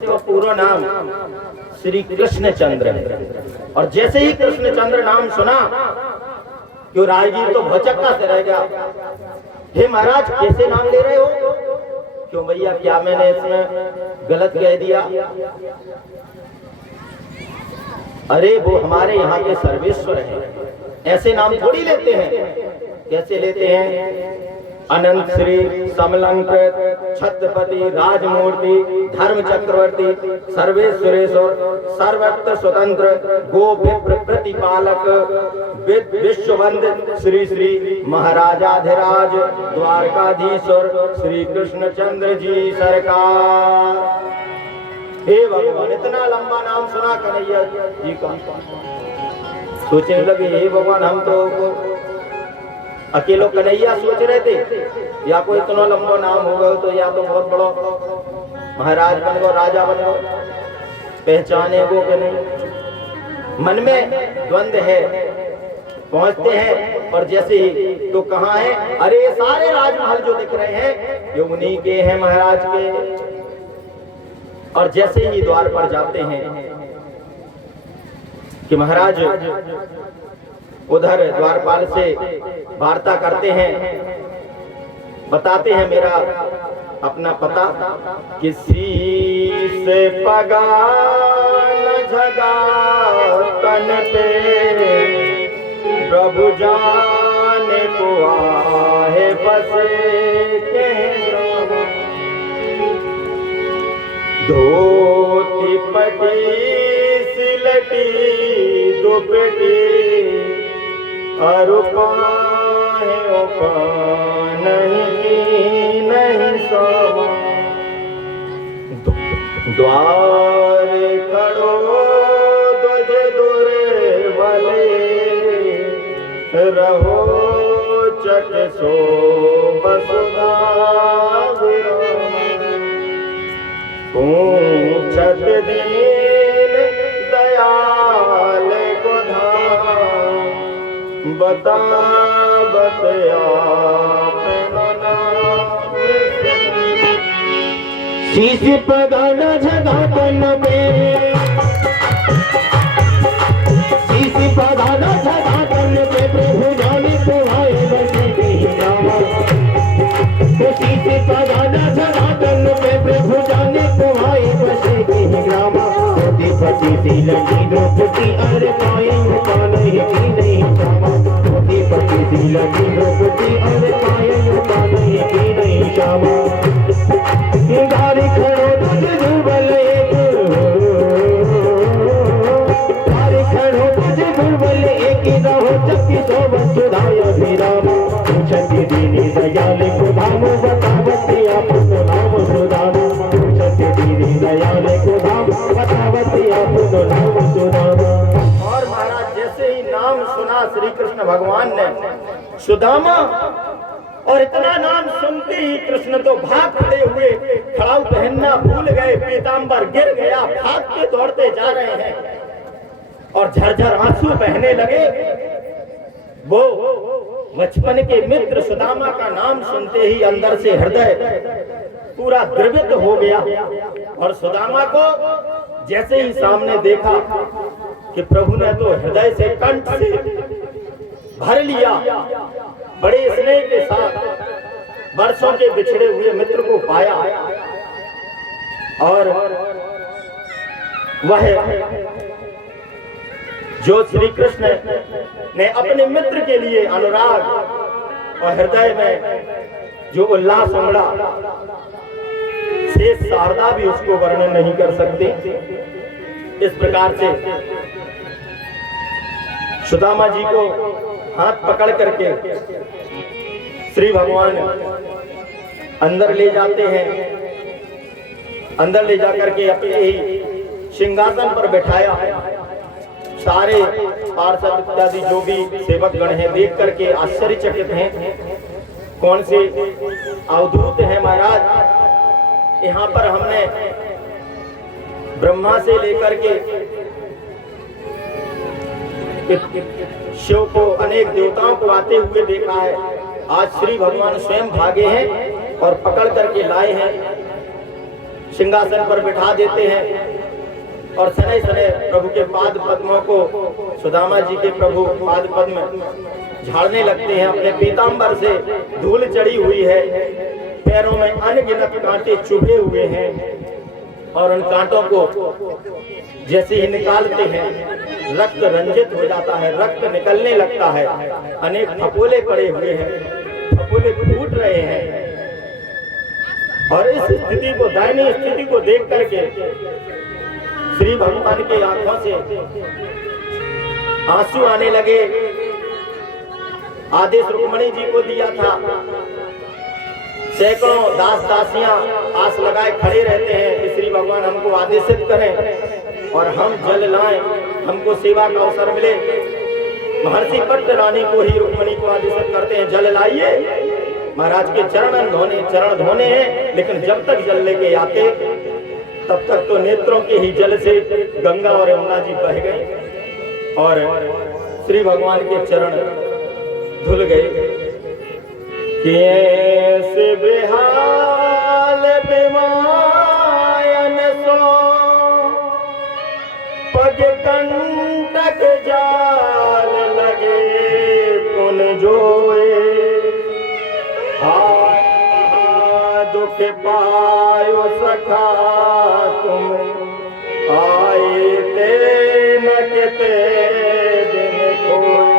वो पूरा नाम श्री कृष्ण चंद्र है। और जैसे ही कृष्ण चंद्र नाम सुना क्यों राजगीर तो भौचक्का से रह गया। हे महाराज कैसे नाम ले रहे हो? क्यों भैया क्या मैंने इसमें गलत कह दिया? अरे वो हमारे यहाँ के सर्वेश्वर हैं, ऐसे नाम थोड़ी लेते हैं। कैसे लेते हैं? अनंत श्री समलंकृत छत्रपति राजमूर्ति धर्म चक्रवर्ती सर्वेश्वरेश्वर सर्वत्र स्वतंत्र गो विप्र प्रतिपालक विश्ववंदित श्री श्री महाराजाधिराज द्वारकाधीश्वर श्री कृष्ण चंद्र जी सरकार। हे भगवान, इतना लंबा नाम सुना कन्हैया जी का, सोचने लगे हे भगवान हम तो अकेलो कन्हैया सोच रहे थे, या कोई इतना लंबा नाम होगा तो या तो बहुत बड़ा महाराज बन गो, राजा बन गो, पहचाने गो कि नहीं। मन में द्वंद्व है। पहुंचते हैं और जैसे ही तो कहाँ है? अरे सारे राजमहल जो दिख रहे हैं ये उन्हीं के हैं महाराज के। और जैसे ही द्वार पर जाते हैं कि महाराज उधर द्वारपाल से वार्ता करते हैं, बताते हैं मेरा अपना पता। किसी से पगा न झगा तन पे प्रभु जाने को आहे बसे के धोती पटी सिलटी दुपटी नहीं सो द्वार खड़ो तुझ दुर्बले रहो चट सो बसुधा पूछत दीन दयाल को बता बतया शीश पगाना झगापन में, शीश पगाना झगापन पे प्रभु जाने को आए बसे के रामा। शीश पगाना झगापन पे प्रभु जाने को आए बसे के रामा। पति सी लगी द्रौपदी अरे पाए नहीं श्यामा। पति सी लगी द्रौपदी अरे पाए नहीं श्यामा। गाड़ी खड़ो तुझ दुर्बल एक, गाड़ी खड़ो तुझ दुर्बल एक रहो चक्की सो वसुधाय विराम। पूछती दीनी दयाल को धाम बतावती आपको नाम सुधाम। पूछती दीनी दयाल को धाम बतावती आपको नाम सुधाम। और महाराज जैसे ही नाम सुना श्री कृष्ण भगवान ने सुदामा, और इतना नाम सुनते ही कृष्ण तो भाग खड़े हुए, खड़ाऊ पहनना भूल गए, पीतांबर गिर गया, भागते दौड़ते जा रहे हैं और झरझर आंसू बहने लगे। वो बचपन के मित्र सुदामा का नाम सुनते ही अंदर से हृदय पूरा द्रवित हो गया। और सुदामा को जैसे ही सामने देखा कि प्रभु ने तो हृदय से कंठ से भर लिया, बड़े स्नेह के साथ वर्षों के बिछड़े हुए मित्र को पाया। और वह जो श्री कृष्ण ने अपने मित्र के लिए अनुराग और हृदय में जो उल्लास उमड़ा, शेष शारदा भी उसको वर्णन नहीं कर सकते। इस प्रकार से सुदामा जी को हाथ पकड़ करके श्री भगवान अंदर ले जाते हैं। अंदर ले जाकर के अपने ही सिंहासन पर बैठाया। सारे पार्षद इत्यादि जो भी सेवक गण हैं देख करके आश्चर्यचकित हैं, कौन से अवधूत हैं महाराज। यहाँ पर हमने ब्रह्मा से लेकर के शिव को अनेक देवताओं को आते हुए देखा है। आज श्री भगवान स्वयं भागे हैं और पकड़ करके लाए हैं। सिंहासन पर बिठा देते हैं और सने सने प्रभु के पाद पद्मों को, सुदामा जी के प्रभु पाद पद्म झाड़ने लगते हैं। अपने पीतांबर से धूल चढ़ी हुई है, पैरों में अनगिनत कांटे चुभे हुए हैं और उन कांटों को जैसे ही निकालते हैं रक्त रंजित हो जाता है, रक्त निकलने लगता है। अनेक फपोले पड़े हुए हैं, फपोले फूट रहे हैं और इस स्थिति को, दयनीय स्थिति को देख करके श्री भगवान के आंखों से आंसू आने लगे। आदेश रुक्मणी जी को दिया था, सैकड़ों दास दासियां आस लगाए खड़े रहते हैं कि श्री भगवान हमको आदेशित करें और हम जल लाएं, हमको सेवा का अवसर मिले। महर्षि पट्ट रानी को ही रुक्मणी को आदेशित करते हैं, जल लाइए, महाराज के चरण धोने हैं। लेकिन जब तक जल लेके आते तब तक तो नेत्रों के ही जल से गंगा और यमुना जी बह गए और श्री भगवान के चरण धुल गए। कि ऐसे बेहाल बेमायन सो पग कंटक जाल लगे कुन जोए, दुख पायो सखा तुम आए ते नकते दिन कोई,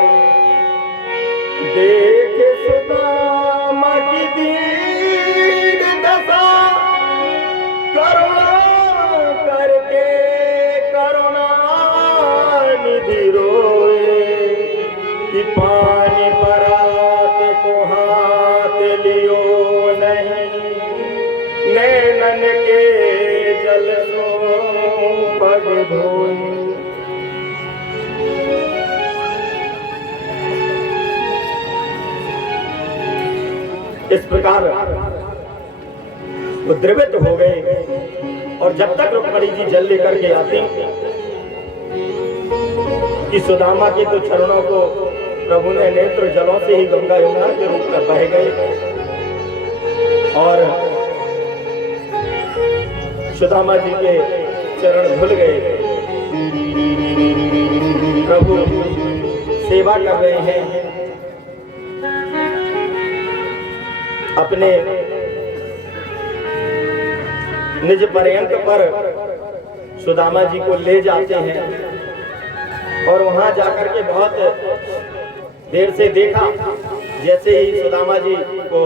देख सुदामा की दीन दशा करुणा करके करुणा निधि रोए, कि पानी परात को हाथ लियो नहीं, नैनन के जल सो पग धोए। इस प्रकार वो द्रवित हो गए और जब तक रुक्मणी जी जल लेकर के आती कि सुदामा के तो चरणों को प्रभु ने नेत्र जलों से ही गंगा यमुना के रूप में बह गए और सुदामा जी के चरण धुल गए। प्रभु सेवा कर रहे हैं, अपने निज पर्यंक पर सुदामा जी को ले जाते हैं और वहां जाकर के बहुत देर से देखा, जैसे ही सुदामा जी को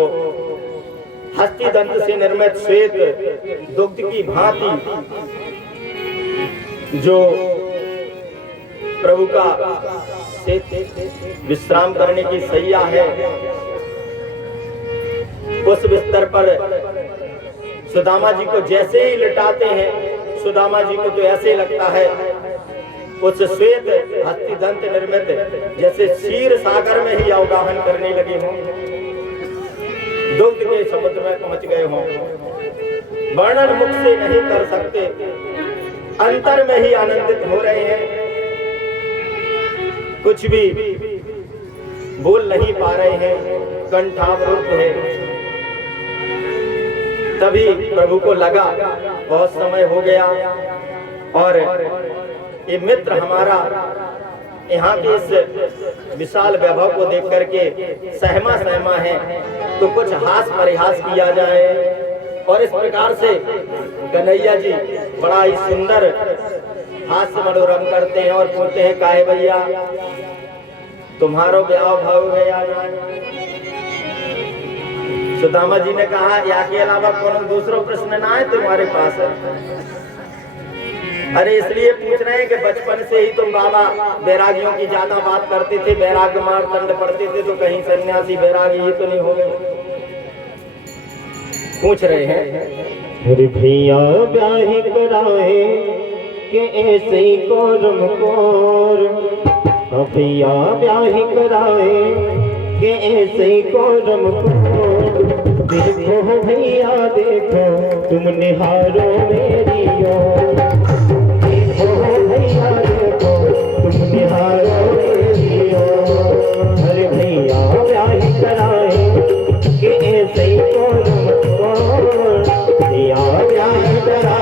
हस्ती दंत से निर्मित श्वेत दुग्ध की भांति जो प्रभु का विश्राम करने की सैया है, उस बिस्तर पर सुदामा जी को जैसे ही लिटाते हैं, सुदामा जी को तो ऐसे लगता है उस श्वेत हस्ती दंत निर्मित जैसे क्षीर सागर में ही अवगाहन करने लगे हों, दुग्ध के समुद्र में पहुंच गए हों। वर्णन मुख से नहीं कर सकते, अंतर में ही आनंदित हो रहे हैं, कुछ भी बोल नहीं पा रहे हैं, कंठावरुद्ध है। तभी प्रभु को लगा बहुत समय हो गया और ये मित्र हमारा यहाँ के इस विशाल वैभव को देख करके सहमा है, तो कुछ हास परिहास किया जाए। और इस प्रकार से कन्हैया जी बड़ा ही सुंदर हास्य मनोरम करते हैं और पूछते हैं, काहे भैया तुम्हारो ब्याह भाव गया ना? सुदामा जी ने कहा, या के अलावा कौन दूसरा प्रश्न ना है तुम्हारे पास? अरे इसलिए पूछ रहे हैं कि बचपन से ही तुम बाबा बैरागियों की ज्यादा बात करते थे, बैराग मार दंड पढ़ते थे, तो कहीं सन्यासी बैरागी ये तो नहीं हो गए? पूछ रहे हैं। अरे भैया ब्याह कराए के ऐसे ही कोरम कोर, भैया ब्याह कराए के ऐसे ही कोरम कोर। देखो भैया देखो तुम निहारो मेरी ओर, देखो भैया देखो तुम निहारो मेरी ओर। अरे भैया ब्याह कराए के ऐसे ही कोरम कोर, भैया ब्याह कराए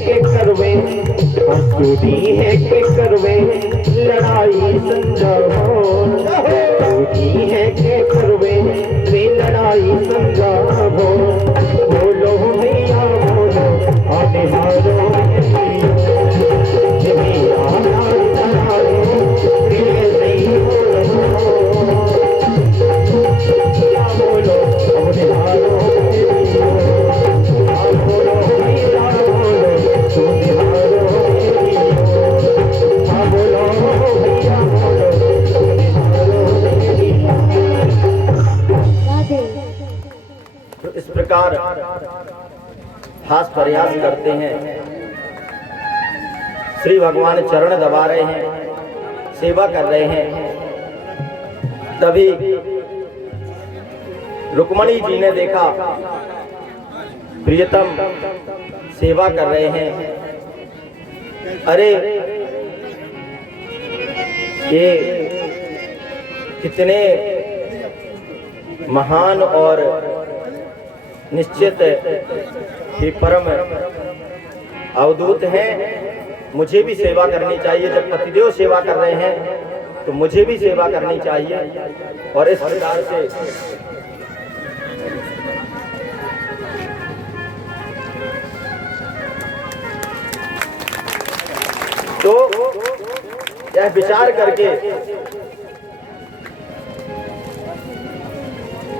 के करवे और सुनी है के करवे लड़ाई संजाओ सुनी है के करवे वे लड़ाई संजाओ बोलो भैया बोलो आने हारो इस प्रकार हास प्रयास करते हैं। श्री भगवान चरण दबा रहे हैं, सेवा कर रहे हैं। तभी रुक्मणी जी ने देखा प्रियतम सेवा कर रहे हैं। अरे ये कितने महान और निश्चित ही परम अवधूत हैं, मुझे भी सेवा करनी चाहिए। जब पतिदेव सेवा कर रहे हैं तो मुझे भी सेवा करनी चाहिए। और इस प्रकार से तो यह विचार करके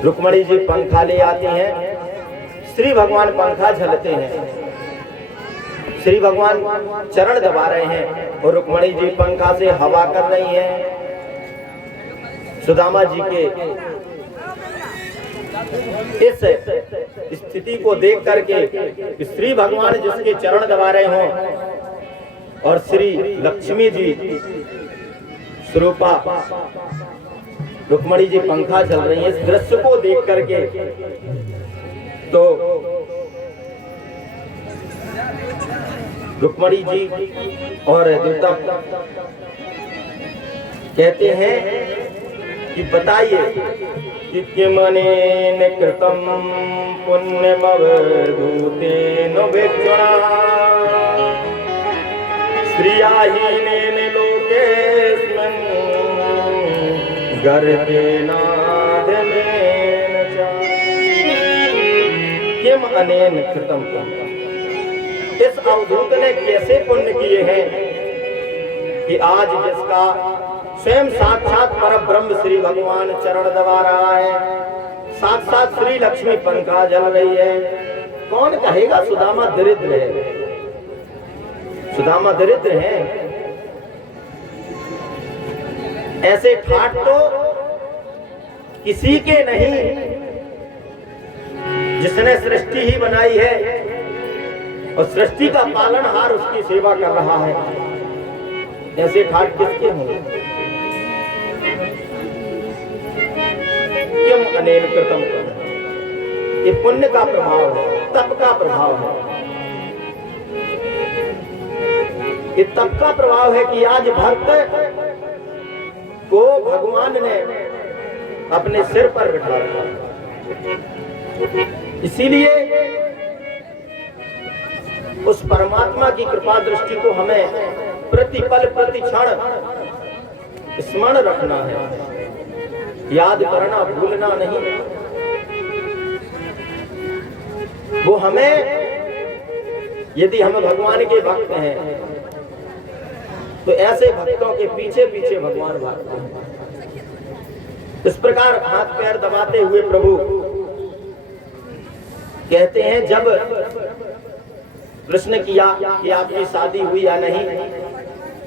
रुक्मणी जी पंखा ले आती हैं। श्री भगवान पंखा झलते हैं, श्री भगवान चरण दबा रहे हैं और रुक्मणी जी पंखा से हवा कर रही हैं। सुदामा जी के इस स्थिति को देख करके श्री भगवान जिसके चरण दबा रहे हों और श्री लक्ष्मी जी स्वरूपा रुक्मणी जी पंखा चल रही है, इस दृश्य को देख करके तो रुक्मणी जी और देवता कहते हैं कि बताइए कि किमनेन कृतम पुण्यमवधूतेन वीक्षणा श्रियाहीनेन लोकेस्मिन् गर्भेनादमेन च किम अनेन कृतम। इस अवधूत ने कैसे पुण्य किए हैं कि आज जिसका स्वयं साक्षात परब्रह्म श्री भगवान चरण दबा रहा है, साथ साथ श्री लक्ष्मी पंखा जल रही है। कौन कहेगा सुदामा दरिद्र है? सुदामा दरिद्र है? ऐसे ठाट तो किसी के नहीं, जिसने सृष्टि ही बनाई है और सृष्टि का पालनहार उसकी सेवा कर रहा है। ऐसे ठाट किसके होंगे? क्यों अनेन कृतम। ये पुण्य का प्रभाव है, तप का प्रभाव है। ये तप का प्रभाव है कि आज भक्त को भगवान ने अपने सिर पर बिठा रखा। इसीलिए उस परमात्मा की कृपा दृष्टि को हमें प्रतिपल प्रति क्षण स्मरण रखना है, याद करना, भूलना नहीं। वो हमें, यदि हम भगवान के भक्त हैं तो ऐसे भक्तों के पीछे पीछे भगवान भागते हैं। इस प्रकार हाथ पैर दबाते हुए प्रभु कहते हैं, जब प्रश्न किया कि आपकी शादी हुई या नहीं,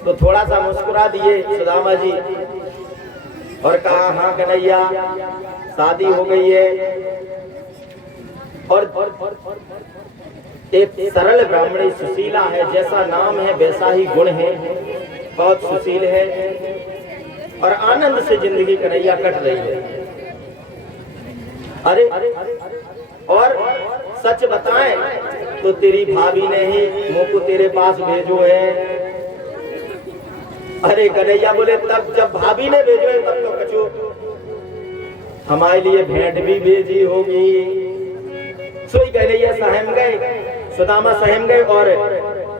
तो थोड़ा सा मुस्कुरा दिए सुदामा जी और कहा, हाँ कन्हैया शादी हो गई है। और एक सरल ब्राह्मणी सुशीला है, जैसा नाम है वैसा ही गुण है, बहुत सुशील है और आनंद से जिंदगी कन्हैया कट रही है। अरे और सच बताएं तो तेरी भाभी ने ही मुंह को तेरे पास भेजो है। अरे कन्हैया बोले, तब जब भाभी ने भेजो है तब तो कछु हमारे लिए भेंट भी भेजी होगी। सोई कन्हैया सहम गए, सुदामा सहम गए और